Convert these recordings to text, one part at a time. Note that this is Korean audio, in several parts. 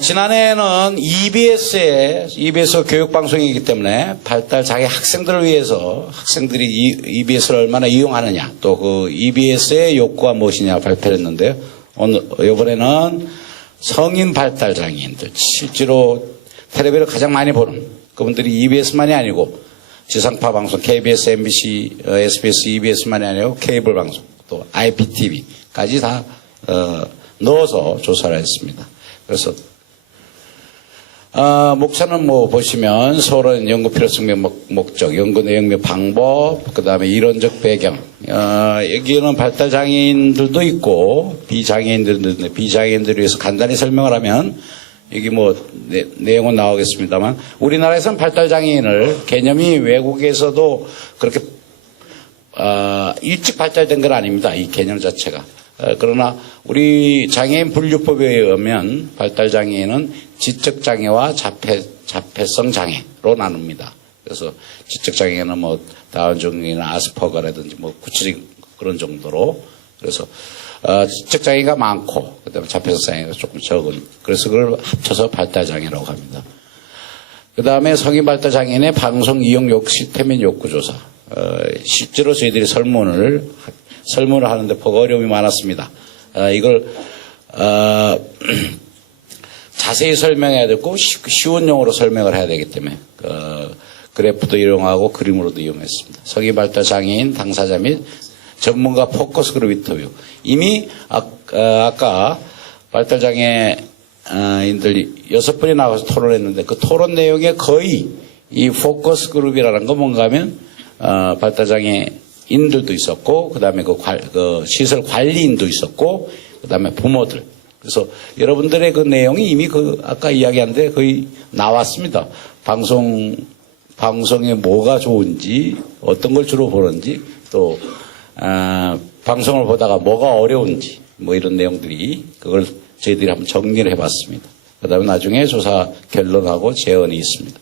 지난해에는 EBS 교육방송이기 때문에 발달장애 학생들을 위해서 학생들이 EBS를 얼마나 이용하느냐, 또 그 EBS의 욕구가 무엇이냐 발표를 했는데요. 이번에는 성인 발달장애인들, 실제로 텔레비를 가장 많이 보는 그분들이 EBS만이 아니고 지상파 방송, KBS, MBC, SBS, EBS만이 아니고 케이블 방송, 또 IPTV까지 다 넣어서 조사를 했습니다. 그래서 목차는 뭐 보시면 서울은 연구 필요성 및 목적, 연구 내용 및 방법, 그 다음에 이론적 배경. 여기는 발달 장애인들도 있고 비장애인들도 있는데 비장애인들을 위해서 간단히 설명을 하면 여기 뭐 내용은 나오겠습니다만 우리나라에서는 발달 장애인을 개념이 외국에서도 그렇게 일찍 발달된 건 아닙니다. 이 개념 자체가. 그러나 우리 장애인 분류법에 의하면 발달장애인은 지적장애와 자폐성 장애로 나눕니다. 그래서 지적장애는 뭐 다운증이나 아스퍼거라든지 뭐 구체적인 그런 정도로. 그래서 지적장애가 많고 그다음에 자폐성 장애가 조금 적은, 그래서 그걸 합쳐서 발달장애라고 합니다. 그다음에 성인 발달장애인의 방송 이용 시스템 및 욕구조사. 실제로 저희들이 설문을 하는데 보고 어려움이 많았습니다. 이걸 자세히 설명해야 되고 쉬운 용어로 설명을 해야 되기 때문에 그래프도 이용하고 그림으로도 이용했습니다. 성인 발달 장애인 당사자 및 전문가 포커스 그룹 인터뷰. 이미 아까 발달 장애인들 6분이 나와서 토론했는데 그 토론 내용에 거의 이 포커스 그룹이라는 건 뭔가 하면 발달 장애 인들도 있었고, 그 다음에 그 시설 관리인도 있었고, 그 다음에 부모들. 그래서 여러분들의 그 내용이 이미 아까 이야기한 데 거의 나왔습니다. 방송에 뭐가 좋은지, 어떤 걸 주로 보는지, 또, 방송을 보다가 뭐가 어려운지, 뭐 이런 내용들이, 그걸 저희들이 한번 정리를 해봤습니다. 그 다음에 나중에 조사 결론하고 재언이 있습니다.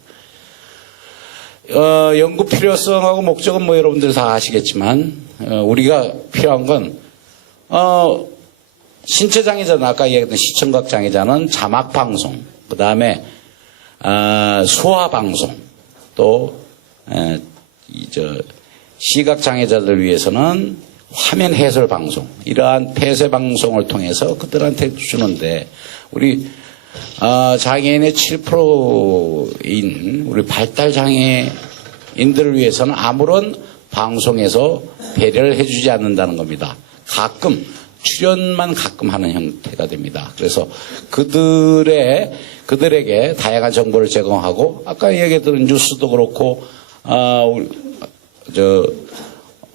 연구 필요성하고 목적은 뭐 여러분들 다 아시겠지만, 우리가 필요한 건, 신체장애자는 아까 얘기했던 시청각장애자는 자막방송, 그 다음에, 수화방송, 또, 시각장애자들 위해서는 화면 해설방송, 이러한 폐쇄방송을 통해서 그들한테 주는데, 우리, 장애인의 7%인 우리 발달장애인들을 위해서는 아무런 방송에서 배려를 해주지 않는다는 겁니다. 출연만 가끔 하는 형태가 됩니다. 그래서 그들에게 다양한 정보를 제공하고, 아까 얘기했던 뉴스도 그렇고,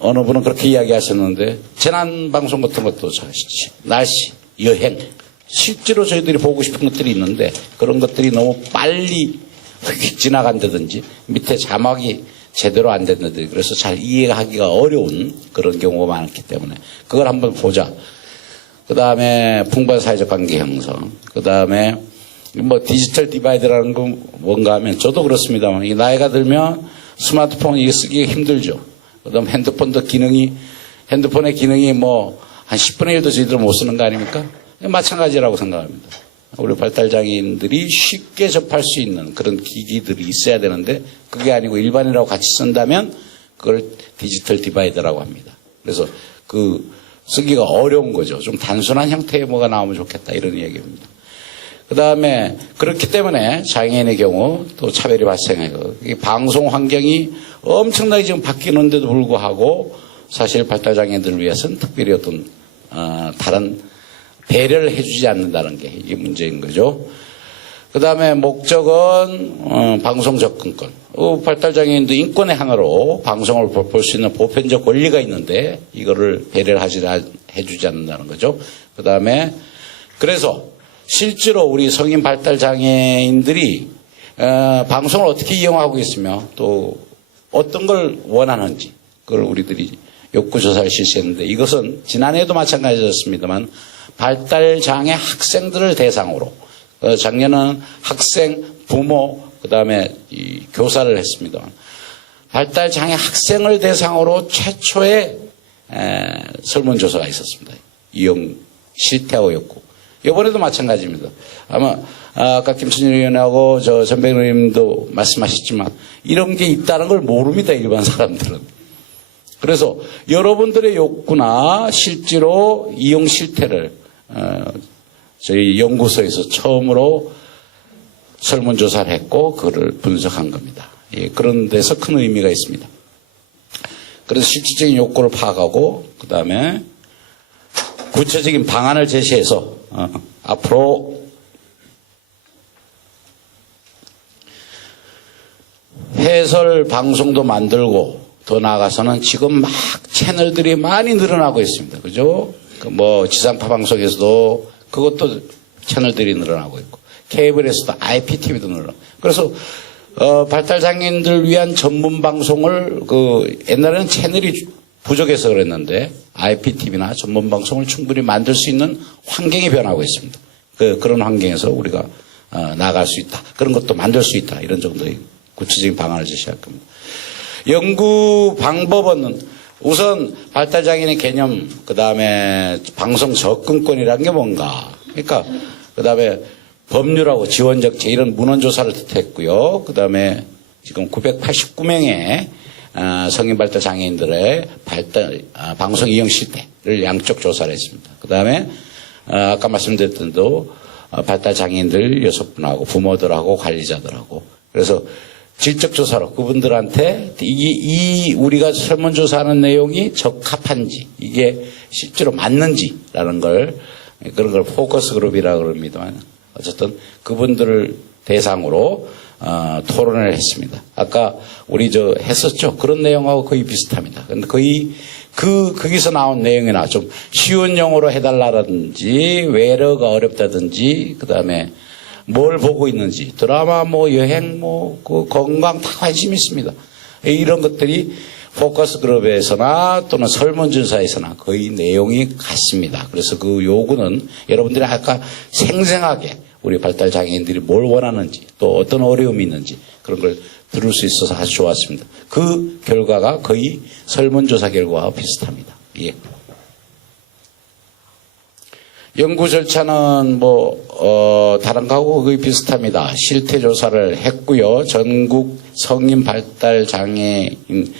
어느 분은 그렇게 이야기하셨는데, 재난방송 같은 것도 날씨, 여행, 실제로 저희들이 보고 싶은 것들이 있는데 그런 것들이 너무 빨리 휙 지나간다든지 밑에 자막이 제대로 안 된다든지 그래서 잘 이해하기가 어려운 그런 경우가 많기 때문에 그걸 한번 보자. 그 다음에 풍부한 사회적 관계 형성. 그 다음에 뭐 디지털 디바이드라는 건 뭔가 하면 저도 그렇습니다만 이 나이가 들면 스마트폰 이게 쓰기가 힘들죠. 그 다음 핸드폰의 기능이 뭐 한 10분의 1도 저희들 못 쓰는 거 아닙니까? 마찬가지라고 생각합니다. 우리 발달장애인들이 쉽게 접할 수 있는 그런 기기들이 있어야 되는데 그게 아니고 일반이라고 같이 쓴다면 그걸 디지털 디바이드라고 합니다. 그래서 쓰기가 어려운 거죠. 좀 단순한 형태의 뭐가 나오면 좋겠다 이런 얘기입니다. 그 다음에 그렇기 때문에 장애인의 경우 또 차별이 발생해요. 방송 환경이 엄청나게 지금 바뀌는데도 불구하고 사실 발달장애인들을 위해서는 특별히 어떤 다른 배려를 해주지 않는다는 게 이게 문제인 거죠. 그 다음에 목적은 방송 접근권. 발달장애인도 인권의 하나로 방송을 볼 수 있는 보편적 권리가 있는데 이거를 배려를 해주지 않는다는 거죠. 그 다음에 그래서 실제로 우리 성인 발달장애인들이 방송을 어떻게 이용하고 있으며 또 어떤 걸 원하는지 그걸 우리들이 욕구조사를 실시했는데 이것은 지난해에도 마찬가지였습니다만 발달장애 학생들을 대상으로 작년은 학생, 부모, 그 다음에 교사를 했습니다만 발달장애 학생을 대상으로 최초의 설문조사가 있었습니다. 이용 실태와 욕구. 이번에도 마찬가지입니다. 아마 아까 김순일 의원하고 저 전백일 의원님도 말씀하셨지만 이런 게 있다는 걸 모릅니다. 일반 사람들은. 그래서 여러분들의 욕구나 실제로 이용 실태를 저희 연구소에서 처음으로 설문조사를 했고 그걸 분석한 겁니다. 예, 그런 데서 큰 의미가 있습니다. 그래서 실질적인 욕구를 파악하고 그 다음에 구체적인 방안을 제시해서 앞으로 해설 방송도 만들고 더 나아가서는 지금 막 채널들이 많이 늘어나고 있습니다. 그죠? 뭐 지상파 방송에서도 그것도 채널들이 늘어나고 있고 케이블에서도 IPTV도 늘어나고 그래서 발달장애인들 위한 전문 방송을 옛날에는 채널이 부족해서 그랬는데 IPTV나 전문 방송을 충분히 만들 수 있는 환경이 변하고 있습니다. 그런 환경에서 우리가 나아갈 수 있다. 그런 것도 만들 수 있다. 이런 정도의 구체적인 방안을 제시할 겁니다. 연구 방법은 우선 발달장애인의 개념, 그 다음에 방송 접근권이라는 게 뭔가, 그러니까 그 다음에 법률하고 지원정책 이런 문헌조사를 했고요. 그 다음에 지금 989명의 성인 발달 장애인들의 방송 이용 실태를 양쪽 조사를 했습니다. 그 다음에 아까 말씀드렸던 대로 발달 장애인들 6분하고 부모들하고 관리자들하고 그래서 질적 조사로 그분들한테 우리가 설문조사하는 내용이 적합한지 이게 실제로 맞는지라는 그런 걸 포커스 그룹이라고 그럽니다만 어쨌든 그분들을 대상으로 토론을 했습니다. 아까 우리 했었죠. 그런 내용하고 거의 비슷합니다. 근데 거의 거기서 나온 내용이나 좀 쉬운 용어로 해달라든지 외래어가 어렵다든지 그 다음에 뭘 보고 있는지 드라마 여행 건강 다 관심 있습니다. 이런 것들이 포커스 그룹에서나 또는 설문조사에서나 거의 내용이 같습니다. 그래서 그 요구는 여러분들이 아까 생생하게 우리 발달장애인들이 뭘 원하는지 또 어떤 어려움이 있는지 그런 걸 들을 수 있어서 아주 좋았습니다. 그 결과가 거의 설문조사 결과와 비슷합니다. 예. 연구 절차는 다른 거하고 거의 비슷합니다. 실태 조사를 했고요. 전국 성인 발달 장애인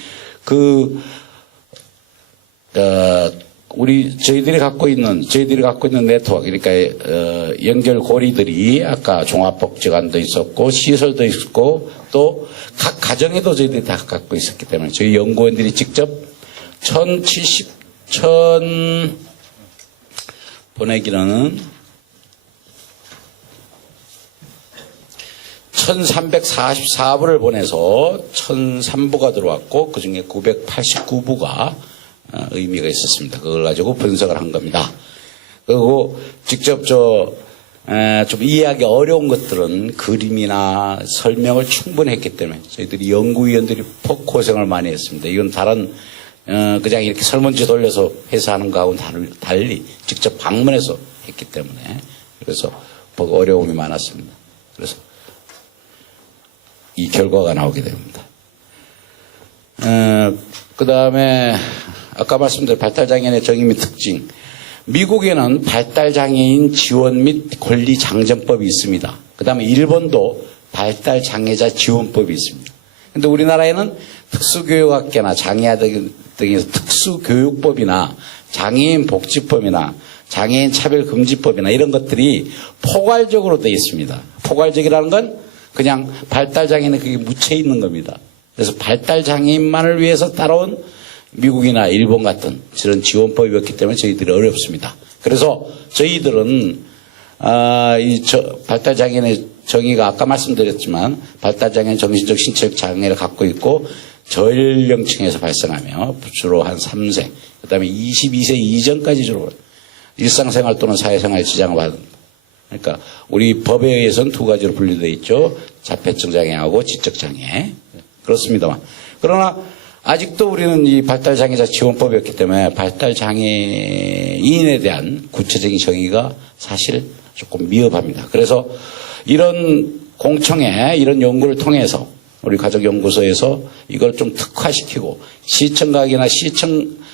저희들이 갖고 있는 네트워크, 그러니까 연결 고리들이 아까 종합복지관도 있었고 시설도 있었고 또 각 가정에도 저희들이 다 갖고 있었기 때문에 저희 연구원들이 직접 보내기로는 1344부를 보내서 1003부가 들어왔고 그중에 989부가 의미가 있었습니다. 그걸 가지고 분석을 한 겁니다. 그리고 직접 좀 이해하기 어려운 것들은 그림이나 설명을 충분히 했기 때문에 저희들이 연구위원들이 고생을 많이 했습니다. 이건 다른 그냥 이렇게 설문지 돌려서 회사하는 거하고는 달리 직접 방문해서 했기 때문에 그래서 어려움이 많았습니다. 그래서 이 결과가 나오게 됩니다. 그 다음에 아까 말씀드린 발달장애인의 정의 및 특징. 미국에는 발달장애인 지원 및 권리 장정법이 있습니다. 그 다음에 일본도 발달장애자 지원법이 있습니다. 그런데 우리나라에는 특수교육학계나 장애아들 등에서 특수교육법이나 장애인 복지법이나 장애인 차별금지법이나 이런 것들이 포괄적으로 되어 있습니다. 포괄적이라는 건 그냥 발달장애는 그게 묻혀 있는 겁니다. 그래서 발달장애인만을 위해서 따라온 미국이나 일본 같은 그런 지원법이었기 때문에 저희들이 어렵습니다. 그래서 저희들은 발달장애인의 정의가 아까 말씀드렸지만 발달장애는 정신적 신체적 장애를 갖고 있고 저연령층에서 발생하며 주로 한 3세 그 다음에 22세 이전까지 주로 일상생활 또는 사회생활에 지장을 받는다. 그러니까 우리 법에 의해서는 두 가지로 분류되어 있죠. 자폐성 장애하고 지적 장애. 그렇습니다만 그러나 아직도 우리는 이 발달장애자 지원법이었기 때문에 발달장애인에 대한 구체적인 정의가 사실 조금 미흡합니다. 그래서 이런 공청회, 이런 연구를 통해서 우리 가족연구소에서 이걸 좀 특화시키고 시청각이나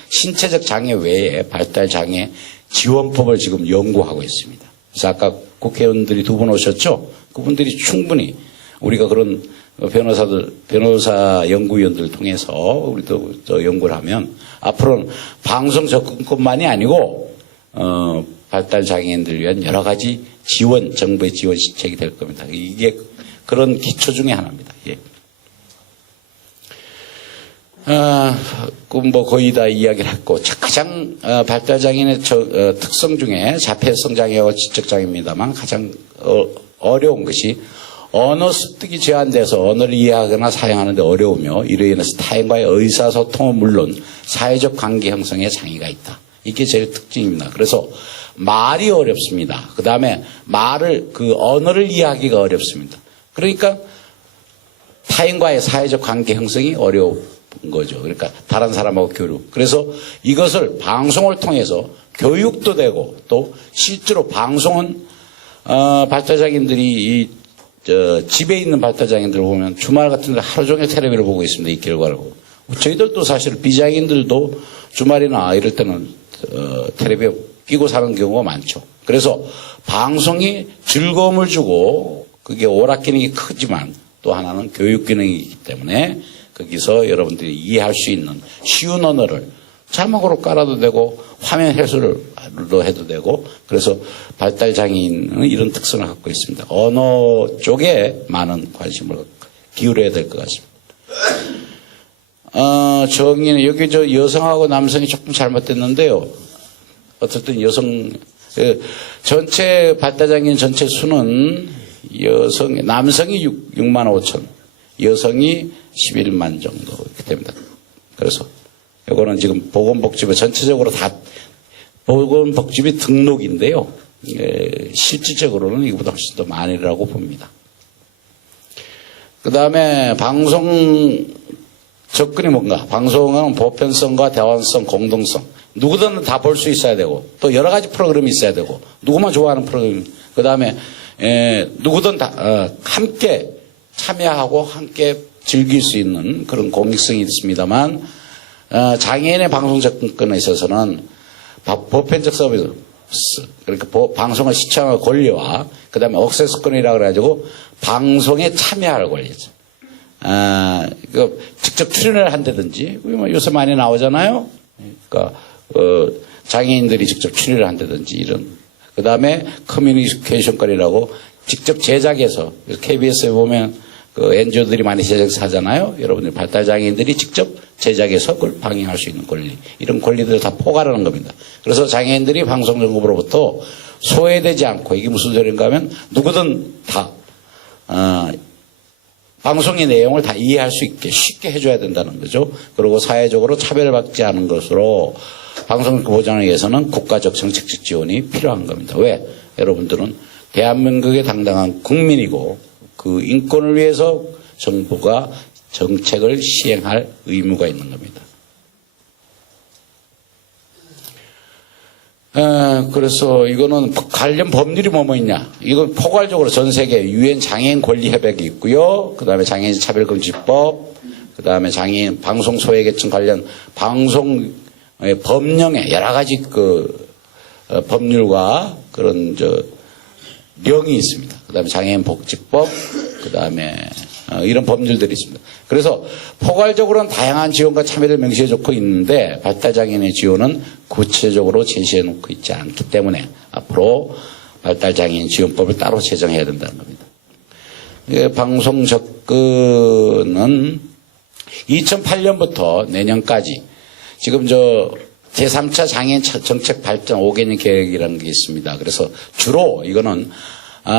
신체적 장애 외에 발달장애 지원법을 지금 연구하고 있습니다. 그래서 아까 국회의원들이 2분 오셨죠? 그분들이 충분히 우리가 그런 변호사 연구위원들을 통해서 우리도 저 연구를 하면 앞으로는 방송 접근권만이 아니고 발달 장애인들을 위한 여러 가지 지원, 정부의 지원 시책이 될 겁니다. 이게 그런 기초 중에 하나입니다. 예. 뭐 거의 다 이야기를 했고 가장 발달 장애인의 특성 중에 자폐성 장애와 지적 장애입니다만 가장 어려운 것이 언어 습득이 제한돼서 언어를 이해하거나 사용하는 데 어려우며 이로 인해서 타인과의 의사소통은 물론 사회적 관계 형성에 장애가 있다. 이게 제일 특징입니다. 그래서 말이 어렵습니다. 그 다음에 언어를 이해하기가 어렵습니다. 그러니까 타인과의 사회적 관계 형성이 어려운 거죠. 그러니까 다른 사람하고 교류. 그래서 이것을 방송을 통해서 교육도 되고 또 실제로 방송은 발달장애인들이 집에 있는 발달장애인들을 보면 주말 같은 데 하루 종일 텔레비를 보고 있습니다. 이 결과를 보고. 저희들도 사실 비장애인들도 주말이나 이럴 때는 텔레비에 끼고 사는 경우가 많죠. 그래서 방송이 즐거움을 주고 그게 오락기능이 크지만 또 하나는 교육기능이기 때문에 거기서 여러분들이 이해할 수 있는 쉬운 언어를 자막으로 깔아도 되고 화면 해설로 해도 되고 그래서 발달장애인은 이런 특성을 갖고 있습니다. 언어 쪽에 많은 관심을 기울여야 될 것 같습니다. 정의는 여기 여성하고 남성이 조금 잘못됐는데요. 어쨌든 전체 발달장애인 전체 수는 남성이 6만 5천, 여성이 11만 정도 이렇게 됩니다. 그래서 이거는 지금 보건복지부 전체적으로 다 보건복지부 등록인데요. 실질적으로는 이거보다 훨씬 더 많이라고 봅니다. 그 다음에 방송 접근이 뭔가? 방송은 보편성과 대화성, 공동성. 누구든 다 볼 수 있어야 되고 또 여러 가지 프로그램이 있어야 되고 누구만 좋아하는 프로그램. 그 다음에 누구든 다 함께 참여하고 함께 즐길 수 있는 그런 공익성이 있습니다만 장애인의 방송 접근권에 있어서는 보편적 서비스 그러니까 방송을 시청할 권리와 그 다음에 억세스권이라고 그래가지고 방송에 참여할 권리죠. 직접 출연을 한다든지 요새 많이 나오잖아요. 그러니까 장애인들이 직접 출연을 한다든지 이런 그 다음에 커뮤니케이션권이라고 직접 제작해서 KBS에 보면 그 NGO들이 많이 제작해서 하잖아요. 여러분들 발달장애인들이 직접 제작해서 그걸 방영할 수 있는 권리 이런 권리들을 다 포괄하는 겁니다. 그래서 장애인들이 방송정보로부터 소외되지 않고 이게 무슨 소리인가 하면 누구든 다 방송의 내용을 다 이해할 수 있게 쉽게 해줘야 된다는 거죠. 그리고 사회적으로 차별받지 않은 것으로 방송 보장을 위해서는 국가적 정책적 지원이 필요한 겁니다. 왜? 여러분들은 대한민국의 당당한 국민이고 그 인권을 위해서 정부가 정책을 시행할 의무가 있는 겁니다. 그래서 이거는 관련 법률이 뭐뭐 있냐. 이건 포괄적으로 전 세계 유엔 장애인 권리 협약이 있고요. 그 다음에 장애인 차별금지법, 그 다음에 장애인 방송 소외계층 관련 방송 법령에 여러 가지 법률과 그런 령이 있습니다. 그 다음에 장애인 복지법, 그 다음에 이런 법률들이 있습니다. 그래서 포괄적으로는 다양한 지원과 참여를 명시해 놓고 있는데 발달장애인의 지원은 구체적으로 제시해 놓고 있지 않기 때문에 앞으로 발달장애인 지원법을 따로 제정해야 된다는 겁니다. 방송 접근은 2008년부터 내년까지 지금 제3차 장애인 정책 발전 5개년 계획이라는 게 있습니다. 그래서 주로 이거는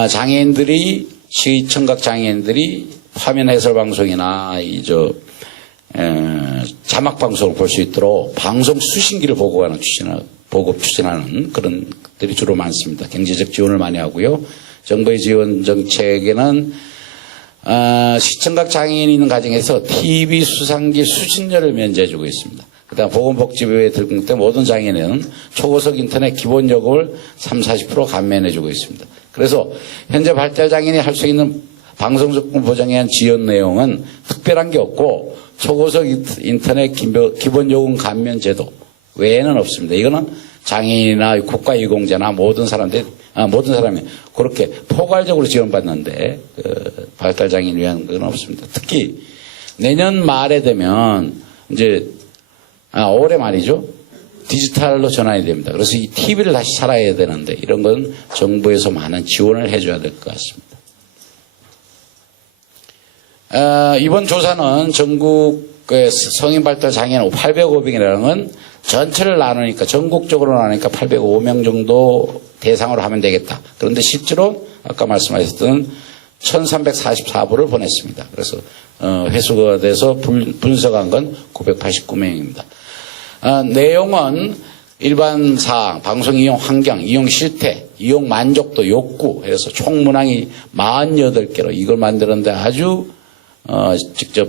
장애인들이 시청각 장애인들이 화면 해설 방송이나 자막 방송을 볼 수 있도록 방송 수신기를 보급 추진하는 그런 것들이 주로 많습니다. 경제적 지원을 많이 하고요. 정부의 지원 정책에는 시청각 장애인이 있는 가정에서 TV 수상기 수신료를 면제해주고 있습니다. 그다음 보건복지부에 등록된 모든 장애인은 초고속 인터넷 기본 요금을 30~40% 감면해주고 있습니다. 그래서 현재 발달장애인이 할 수 있는 방송 접근 보장에 대한 지원 내용은 특별한 게 없고 초고속 인터넷 기본 요금 감면 제도 외에는 없습니다. 이거는 장애인이나 국가유공자나 모든 사람들이 모든 사람이 그렇게 포괄적으로 지원받는데 발달장애인 위한 건 없습니다. 특히 내년 말에 되면 이제 올해 말이죠. 디지털로 전환이 됩니다. 그래서 이 TV를 다시 살아야 되는데 이런 건 정부에서 많은 지원을 해줘야 될 것 같습니다. 이번 조사는 전국의 성인 발달 장애인 805명이라는 건 전체를 나누니까 전국적으로 나누니까 805명 정도 대상으로 하면 되겠다. 그런데 실제로 아까 말씀하셨던 1344부를 보냈습니다. 그래서 회수가 돼서 분석한 건 989명입니다. 내용은 일반 사항, 방송 이용 환경, 이용 실태, 이용 만족도, 욕구 해서 총 문항이 48개로 이걸 만드는데 아주 직접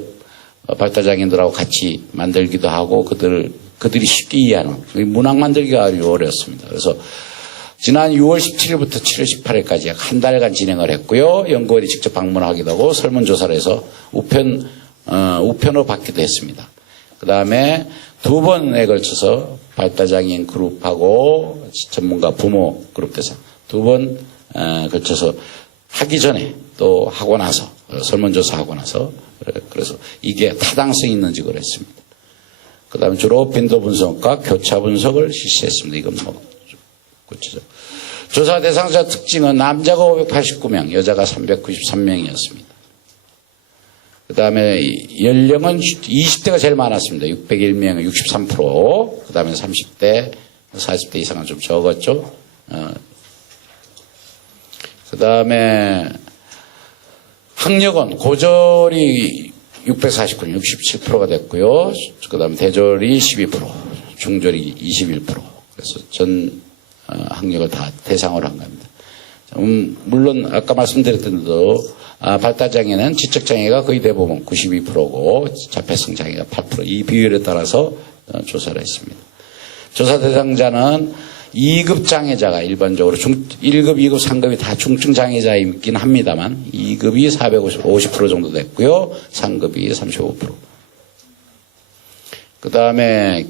발달장애인들하고 같이 만들기도 하고 그들이 쉽게 이해하는 문항 만들기가 아주 어렵습니다. 그래서 지난 6월 17일부터 7월 18일까지 약 한 달간 진행을 했고요. 연구원이 직접 방문하기도 하고 설문조사를 해서 우편으로 받기도 했습니다. 그 다음에 2번에 걸쳐서 발달장애인 그룹하고 전문가 부모 그룹 대상 2번 걸쳐서 하기 전에 또 하고 나서 설문조사하고 나서 그래서 이게 타당성 있는지 그랬습니다. 그 다음에 주로 빈도 분석과 교차 분석을 실시했습니다. 이건 구체적. 조사 대상자 특징은 남자가 589명, 여자가 393명이었습니다. 그 다음에 연령은 20대가 제일 많았습니다. 601명, 63%. 그 다음에 30대, 40대 이상은 좀 적었죠. 그 다음에 학력은 고졸이 649명, 67%가 됐고요. 그 다음에 대졸이 12%, 중졸이 21%. 그래서 전 학력을 다 대상으로 한 겁니다. 물론 아까 말씀드렸던 대로 발달장애는 지적장애가 거의 대부분 92%고 자폐성 장애가 8% 이 비율에 따라서 조사를 했습니다. 조사 대상자는 2급 장애자가 일반적으로 1급, 2급, 3급이 다 중증 장애자이긴 합니다만 2급이 50% 정도 됐고요. 3급이 35%. 그 다음에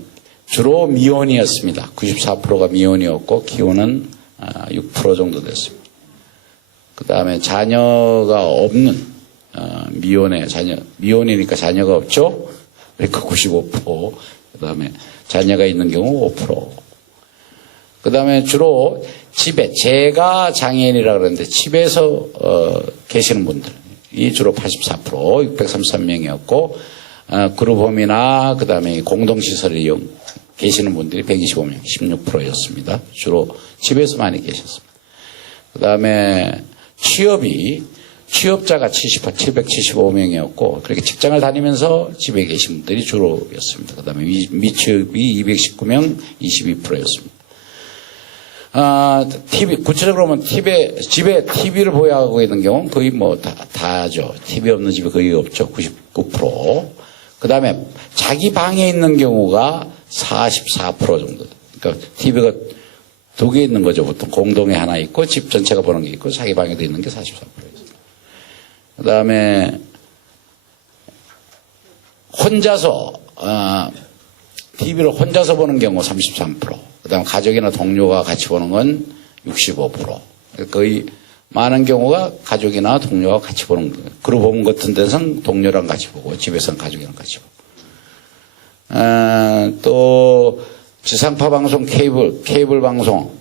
주로 미혼이었습니다. 94%가 미혼이었고 기혼은 6% 정도 됐습니다. 그 다음에 자녀가 없는 미혼의 자녀, 미혼이니까 자녀가 없죠. 그러니까 95%. 그 다음에 자녀가 있는 경우 5%. 그 다음에 주로 집에 제가 장애인이라고 그러는데 집에서 계시는 분들이 주로 84%, 633명이었고 그룹홈이나 그 다음에 공동시설을 이용 계시는 분들이 125명, 16%였습니다. 주로 집에서 많이 계셨습니다. 그 다음에 취업자가 775명이었고, 그렇게 직장을 다니면서 집에 계신 분들이 주로였습니다. 그 다음에 미취업이 219명, 22%였습니다. TV, 구체적으로 보면 집에 TV를 보유하고 있는 경우는 거의 다죠. TV 없는 집이 거의 없죠. 99%. 그 다음에 자기 방에 있는 경우가 44% 정도. 그러니까 TV가 2개 있는 거죠. 보통 공동에 하나 있고 집 전체가 보는 게 있고 자기 방에도 있는 게 44%였어요. 그 다음에 혼자서 TV를 혼자서 보는 경우 33%. 그 다음에 가족이나 동료가 같이 보는 건 65%. 거의 많은 경우가 가족이나 동료가 같이 보는 거예요. 그룹홈 같은 데서는 동료랑 같이 보고 집에서는 가족이랑 같이 보고. 또 지상파 방송, 케이블 방송,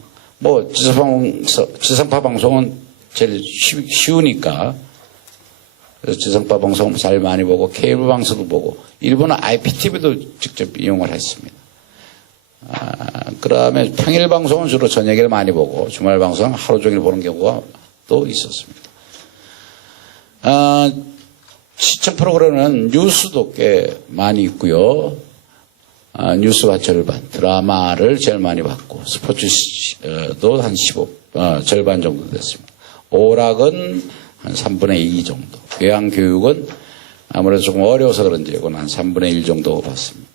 지상파 방송은 제일 쉬우니까 그래서 지상파 방송 잘 많이 보고 케이블 방송도 보고 일본은 IPTV도 직접 이용을 했습니다. 그 다음에 평일 방송은 주로 저녁에 많이 보고 주말 방송은 하루 종일 보는 경우가 또 있었습니다. 시청 프로그램은 뉴스도 꽤 많이 있고요. 뉴스가 절반, 드라마를 제일 많이 봤고 스포츠도 한 15, 절반 정도 됐습니다. 오락은 한 3분의 2 정도. 교양교육은 아무래도 조금 어려워서 그런지 이건 한 3분의 1 정도 봤습니다.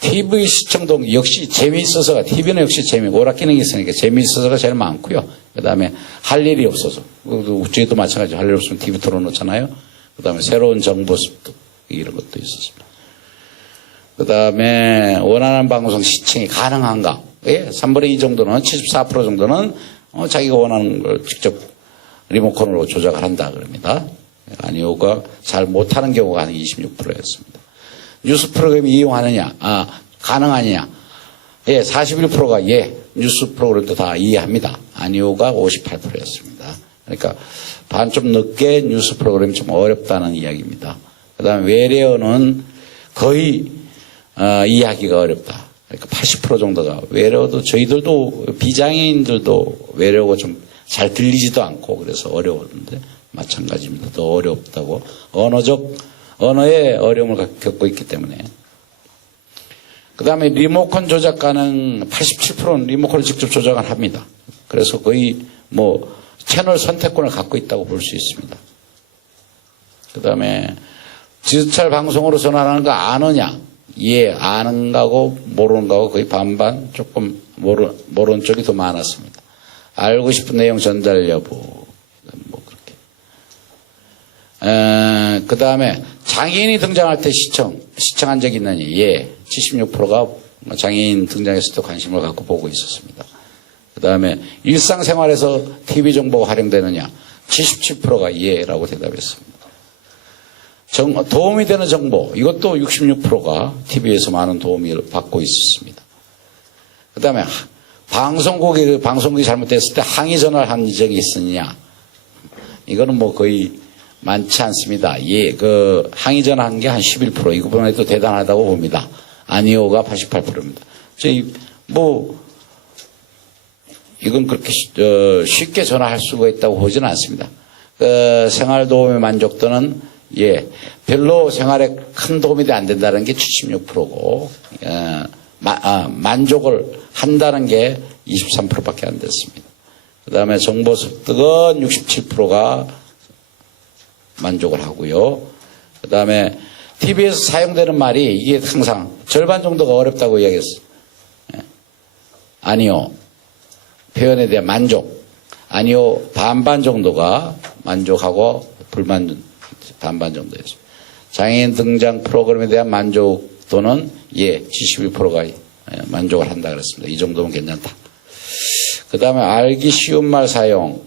TV 시청도 역시 재미있어서가, TV는 역시 오락 기능이 있으니까 재미있어서가 제일 많고요. 그 다음에 할 일이 없어서, 저희도 마찬가지로 할 일 없으면 TV 틀어놓잖아요. 그 다음에 새로운 정보 습득, 이런 것도 있었습니다. 그 다음에 원하는 방송 시청이 가능한가. 예, 3분의 2 정도는 74% 정도는 자기가 원하는 걸 직접 리모컨으로 조작을 한다 그럽니다. 아니오가 잘 못하는 경우가 한 26%였습니다. 뉴스 프로그램 이용하느냐, 가능하느냐. 예, 41%가 예, 뉴스 프로그램도 다 이해합니다. 아니오가 58%였습니다. 그러니까 반 좀 늦게 뉴스 프로그램이 좀 어렵다는 이야기입니다. 그 다음에 외래어는 거의 이해하기가 어렵다. 그러니까 80% 정도가 외래어도 저희들도 비장애인들도 외래어가 좀 잘 들리지도 않고 그래서 어려웠는데 마찬가지입니다. 더 어렵다고 언어의 어려움을 겪고 있기 때문에. 그 다음에 리모컨 조작 가능 87%는 리모컨을 직접 조작을 합니다. 그래서 거의 뭐 채널 선택권을 갖고 있다고 볼 수 있습니다. 그 다음에 디지털 방송으로 전환하는 거 아느냐? 예, 아는 거하고 모르는 거하고 거의 반반, 조금 모르는 쪽이 더 많았습니다. 알고 싶은 내용 전달 여부, 뭐 그렇게. 그 다음에 장애인이 등장할 때 시청한 적이 있느냐? 예, 76%가 장애인 등장했을 때 관심을 갖고 보고 있었습니다. 그 다음에 일상생활에서 TV 정보가 활용되느냐? 77%가 예라고 대답했습니다. 도움이 되는 정보, 이것도 66%가 TV에서 많은 도움을 받고 있었습니다. 그 다음에 방송국이 잘못됐을 때 항의 전화를 한 적이 있느냐? 이거는 뭐 거의 많지 않습니다. 예, 항의 전화 한 게 한 11%, 이거보다도 대단하다고 봅니다. 아니오가 88%입니다. 이건 그렇게 쉽게 전화할 수가 있다고 보지는 않습니다. 생활 도움의 만족도는 예, 별로 생활에 큰 도움이 안 된다는 게 76%고, 만족을 한다는 게 23%밖에 안 됐습니다. 그 다음에 정보 습득은 67%가 만족을 하고요. 그 다음에 TV에서 사용되는 말이 이게 항상 절반 정도가 어렵다고 이야기했어요. 아니요. 표현에 대한 만족. 아니요. 반반 정도가 만족하고 불만족. 반반 정도였습니다. 장애인 등장 프로그램에 대한 만족도는 예, 71%가 만족을 한다 그랬습니다. 이 정도면 괜찮다. 그 다음에 알기 쉬운 말 사용.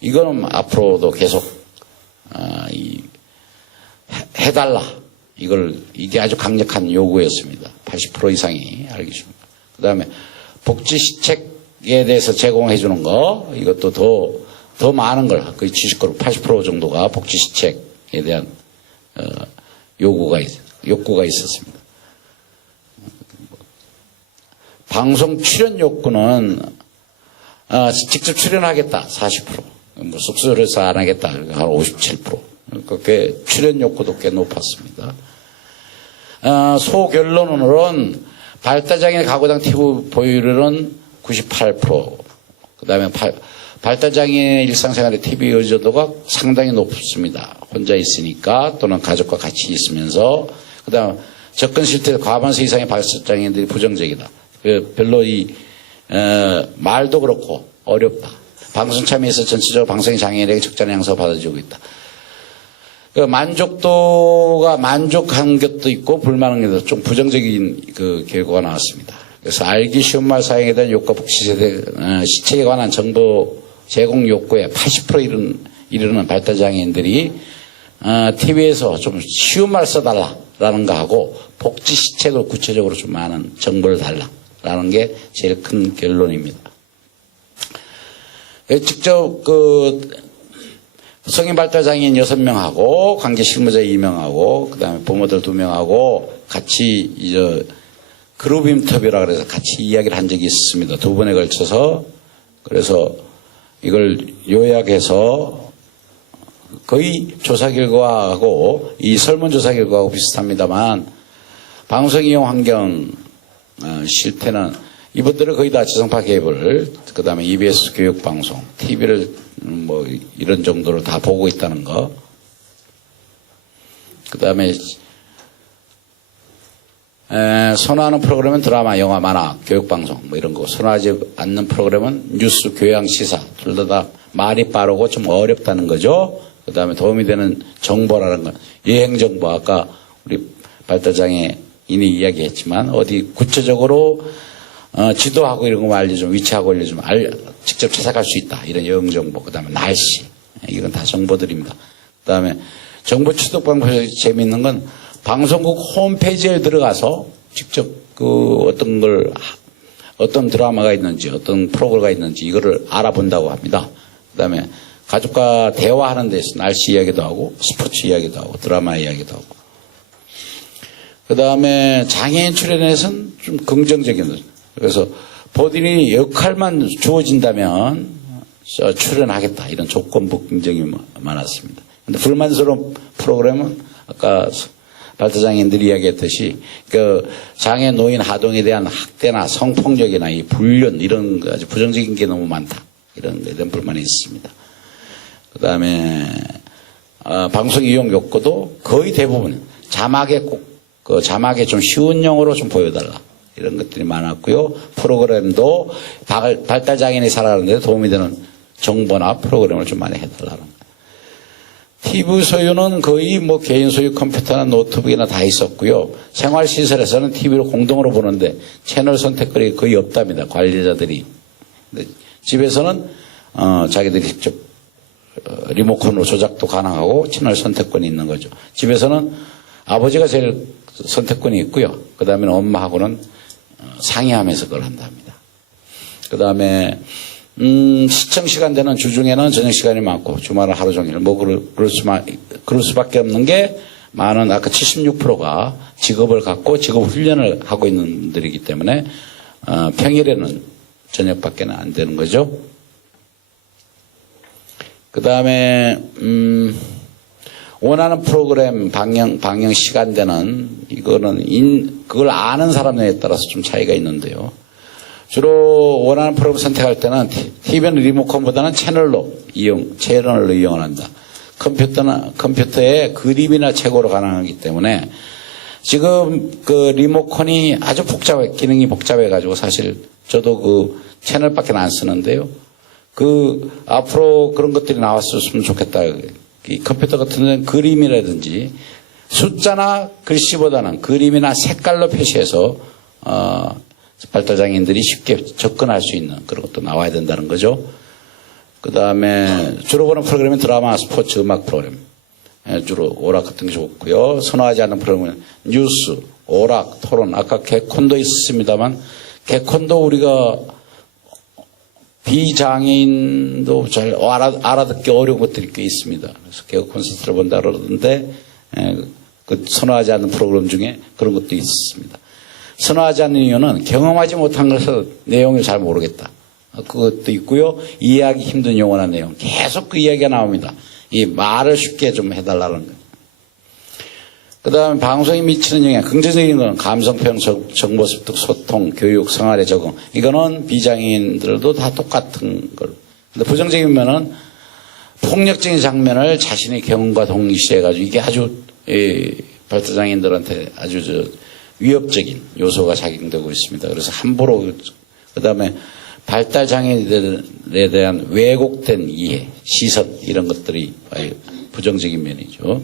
이거는 앞으로도 계속 해달라. 이게 아주 강력한 요구였습니다. 80% 이상이 알기 쉬운 말. 그 다음에 복지 시책에 대해서 제공해 주는 거. 이것도 더 많은 걸 거의 70% 80% 정도가 복지 시책에 대한 욕구가 있었습니다. 방송 출연 욕구는 직접 출연하겠다 40%, 뭐 숙소에서 안 하겠다 한 57%. 그러니까 꽤 출연 욕구도 꽤 높았습니다. 소결론으로는 발달장애 가구당 TV 보유율은 98%. 그다음에 발달장애 일상생활의 TV 의존도가 상당히 높습니다. 혼자 있으니까 또는 가족과 같이 있으면서. 그다음 접근 실태 과반수 이상의 발달장애인들이 부정적이다. 별로 말도 그렇고 어렵다. 방송 참여에서 전체적으로 방송의 장애인에게 적절한 양성을 받아주고 있다. 만족도가 만족한 것도 있고 불만한 것도 좀 부정적인 결과가 나왔습니다. 그래서 알기 쉬운 말 사용에 대한 욕과 복지 시책에 관한 정보 제공 욕구에 80% 이르는 발달장애인들이 TV에서 좀 쉬운 말 써달라라는 거 하고 복지 시책을 구체적으로 좀 많은 정보를 달라라는 게 제일 큰 결론입니다. 직접 성인 발달장애인 6명하고 관계 실무자 2명하고 그다음에 부모들 2명하고 같이 그룹 인터뷰라 그래서 같이 이야기를 한 적이 있습니다. 2번에 걸쳐서. 그래서 이걸 요약해서 거의 조사 결과하고 이 설문조사 결과하고 비슷합니다만 방송 이용 환경 실태는 이분들은 거의 다 지성파 케이블, 그 다음에 EBS 교육방송, TV를 뭐 이런 정도로 다 보고 있다는 거. 그 다음에 선호하는 프로그램은 드라마, 영화, 만화, 교육방송 뭐 이런 거. 선호하지 않는 프로그램은 뉴스, 교양, 시사. 둘 다 말이 빠르고 좀 어렵다는 거죠. 그 다음에 도움이 되는 정보라는 건 여행정보. 아까 우리 발달장애인이 이야기했지만 어디 구체적으로 지도하고 이런 거 알려주면, 위치하고 알려주면 직접 찾아갈 수 있다. 이런 여행정보. 그 다음에 날씨. 이건 다 정보들입니다. 그 다음에 정보 취득 방법이 재미있는 건 방송국 홈페이지에 들어가서 직접 어떤 드라마가 있는지, 어떤 프로그램가 있는지 이거를 알아본다고 합니다. 그 다음에 가족과 대화하는 데서 날씨 이야기도 하고, 스포츠 이야기도 하고, 드라마 이야기도 하고. 그 다음에 장애인 출연에서는 좀 긍정적인 거죠. 그래서 본인이 역할만 주어진다면 출연하겠다. 이런 조건부 긍정이 많았습니다. 근데 불만스러운 프로그램은 아까 발달장애인들이 이야기했듯이 장애 노인 아동에 대한 학대나 성폭력이나 이 불륜 이런 아주 부정적인 게 너무 많다. 이런 불만이 있습니다. 그 다음에 방송 이용 욕구도 거의 대부분 자막에 자막에 좀 쉬운 영어로 좀 보여달라. 이런 것들이 많았고요. 프로그램도 발달장애인이 살아가는 데 도움이 되는 정보나 프로그램을 좀 많이 해달라는 거예요. TV 소유는 거의 개인 소유 컴퓨터나 노트북이나 다 있었고요. 생활시설에서는 TV를 공동으로 보는데 채널 선택권이 거의 없답니다. 관리자들이. 근데 집에서는 자기들이 직접 리모컨으로 조작도 가능하고 채널 선택권이 있는 거죠. 집에서는 아버지가 제일 선택권이 있고요. 그 다음에는 엄마하고는 상의하면서 그걸 한답니다. 그 다음에 시청 시간대는 주중에는 저녁 시간이 많고 주말은 하루 종일 그럴 수밖에 없는 게 많은 아까 76%가 직업을 갖고 직업 훈련을 하고 있는 분들이기 때문에 평일에는 저녁밖에는 안 되는 거죠. 그 다음에 원하는 프로그램 방영 시간대는 이거는 그걸 아는 사람에 따라서 좀 차이가 있는데요. 주로 원하는 프로그램 선택할 때는 TV는 리모컨보다는 채널로 이용을 한다. 컴퓨터에 그림이나 책으로 가능하기 때문에 지금 리모컨이 아주 기능이 복잡해가지고 사실 저도 채널밖에 안 쓰는데요. 앞으로 그런 것들이 나왔으면 좋겠다. 이 컴퓨터 같은 데는 그림이라든지 숫자나 글씨보다는 그림이나 색깔로 표시해서 발달장애인들이 쉽게 접근할 수 있는 그런 것도 나와야 된다는 거죠. 그 다음에 주로 보는 프로그램은 드라마, 스포츠, 음악 프로그램. 주로 오락 같은 게 좋고요. 선호하지 않는 프로그램은 뉴스, 오락, 토론. 아까 개콘도 있었습니다만 개콘도 우리가 비장애인도 잘 알아듣기 어려운 것들이 꽤 있습니다. 그래서 개그 콘서트를 본다 그러던데 선호하지 않는 프로그램 중에 그런 것도 있습니다. 선호하지 않는 이유는 경험하지 못한 것을 내용을 잘 모르겠다. 그것도 있고요. 이해하기 힘든 용어나 내용. 계속 그 이야기가 나옵니다. 이 말을 쉽게 좀 해달라는 거예요. 그 다음에 방송이 미치는 영향, 긍정적인 건 감성표현, 정보 습득, 소통, 교육, 생활에 적응. 이거는 비장애인들도 다 똑같은 걸. 근데 부정적인 면은 폭력적인 장면을 자신의 경험과 동시해가지고 이게 아주 발달장애인들한테 아주 위협적인 요소가 작용되고 있습니다. 그래서 함부로 그 다음에 발달장애인들에 대한 왜곡된 이해, 시선 이런 것들이 부정적인 면이죠.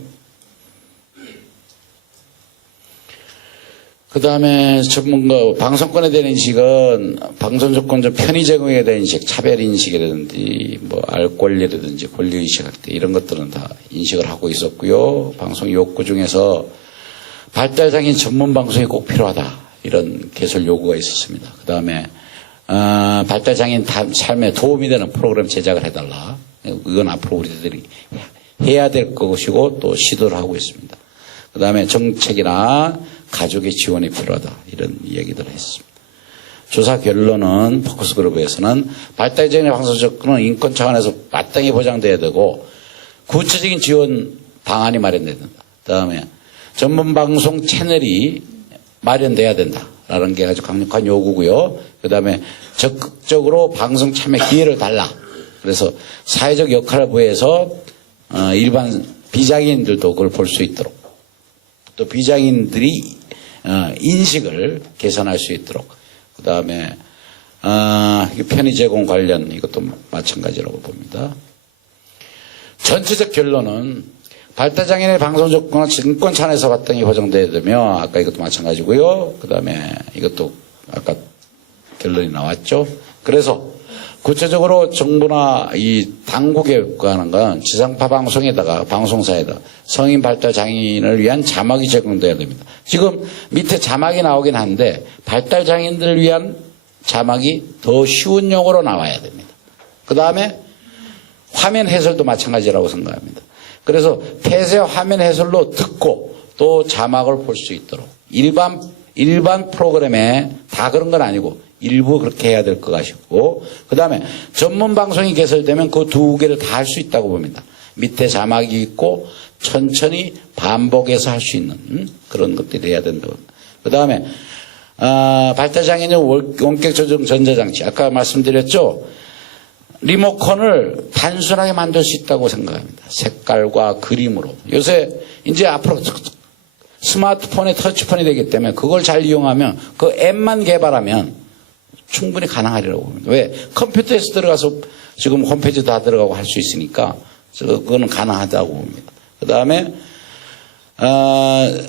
그 다음에 방송권에 대한 인식은 방송조건적 편의 제공에 대한 인식, 차별 인식이라든지 알 권리라든지 권리의식 학대 이런 것들은 다 인식을 하고 있었고요. 방송 욕구 중에서 발달장애인 전문 방송이 꼭 필요하다 이런 개설 요구가 있었습니다. 그 다음에 발달장애인 삶에 도움이 되는 프로그램 제작을 해달라. 이건 앞으로 우리들이 해야 될 것이고 또 시도를 하고 있습니다. 그 다음에 정책이나 가족의 지원이 필요하다. 이런 이야기들을 했습니다. 조사 결론은 포커스그룹에서는 발달장애인 방송 접근은 인권 차원에서 마땅히 보장돼야 되고 구체적인 지원 방안이 마련돼야 된다. 그 다음에 전문 방송 채널이 마련돼야 된다라는 게 아주 강력한 요구고요. 그 다음에 적극적으로 방송 참여 기회를 달라. 그래서 사회적 역할을 부여해서 일반 비장애인들도 그걸 볼 수 있도록 또 비장애인들이 인식을 개선할 수 있도록 그 다음에 편의 제공 관련 이것도 마찬가지라고 봅니다. 전체적 결론은 발달장애인의 방송 접근은 인권 차원에서 마땅히 보장돼야 되며 아까 이것도 마찬가지고요. 그 다음에 이것도 아까 결론이 나왔죠. 그래서 구체적으로 정부나 이 당국에 관한 건 지상파 방송에다가 방송사에다 성인 발달 장애인을 위한 자막이 제공돼야 됩니다. 지금 밑에 자막이 나오긴 한데 발달 장애인들을 위한 자막이 더 쉬운 용어로 나와야 됩니다. 그 다음에 화면 해설도 마찬가지라고 생각합니다. 그래서 폐쇄 화면 해설로 듣고 또 자막을 볼 수 있도록 일반 프로그램에 다 그런 건 아니고 일부 그렇게 해야 될 것 같고, 그 다음에 전문 방송이 개설되면 그 두 개를 다 할 수 있다고 봅니다. 밑에 자막이 있고 천천히 반복해서 할 수 있는 그런 것들이 해야 된다고. 그 다음에 발달장애인 원격 조정 전자장치, 아까 말씀드렸죠. 리모컨을 단순하게 만들 수 있다고 생각합니다. 색깔과 그림으로. 요새 이제 앞으로 스마트폰에 터치폰이 되기 때문에 그걸 잘 이용하면 그 앱만 개발하면 충분히 가능하리라고 봅니다. 왜? 컴퓨터에서 들어가서 지금 홈페이지 다 들어가고 할 수 있으니까 그거는 가능하다고 봅니다. 그 다음에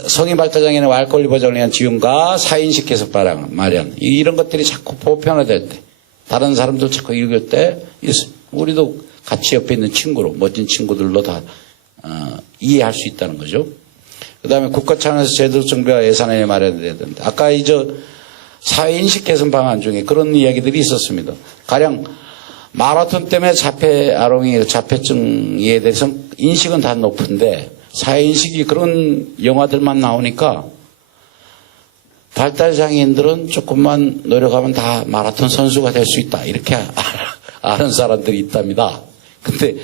성인 발달장애인의 알 권리 보장을 위한 지원과 4인식 개석 마련 이런 것들이 자꾸 보편화될 때 다른 사람들 자꾸 읽을 때 우리도 같이 옆에 있는 친구로 멋진 친구들로 다 이해할 수 있다는 거죠. 그 다음에 국가 차원에서 제도 정비와 예산안이 마련돼야 된다. 아까 사회인식 개선 방안 중에 그런 이야기들이 있었습니다. 가령 마라톤 때문에 자폐증에 대해서 인식은 다 높은데 사회인식이 그런 영화들만 나오니까 발달장애인들은 조금만 노력하면 다 마라톤 선수가 될 수 있다. 이렇게 아는 사람들이 있답니다. 근데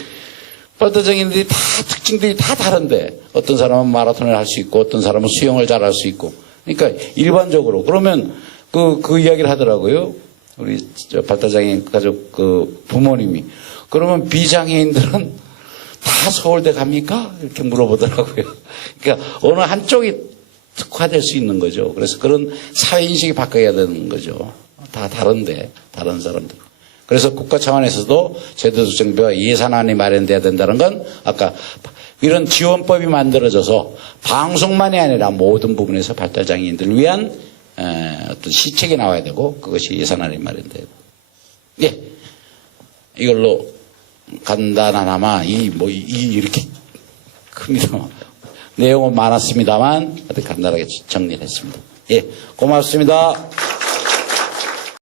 발달장애인들이 다 특징들이 다 다른데 어떤 사람은 마라톤을 할 수 있고 어떤 사람은 수영을 잘할 수 있고 그러니까 일반적으로 그러면 그 이야기를 하더라고요. 우리 발달장애인 가족 부모님이. 그러면 비장애인들은 다 서울대 갑니까? 이렇게 물어보더라고요. 그러니까 어느 한쪽이 특화될 수 있는 거죠. 그래서 그런 사회인식이 바뀌어야 되는 거죠. 다 다른데, 다른 사람들. 그래서 국가 차원에서도 제도적 정비와 예산안이 마련돼야 된다는 건 아까 이런 지원법이 만들어져서 방송만이 아니라 모든 부분에서 발달장애인들을 위한 어떤 시책이 나와야 되고 그것이 예산안이 마련돼야 되고. 예. 이걸로 간단하나마 이렇게 큽니다. 내용은 많았습니다만 간단하게 정리를 했습니다. 예. 고맙습니다.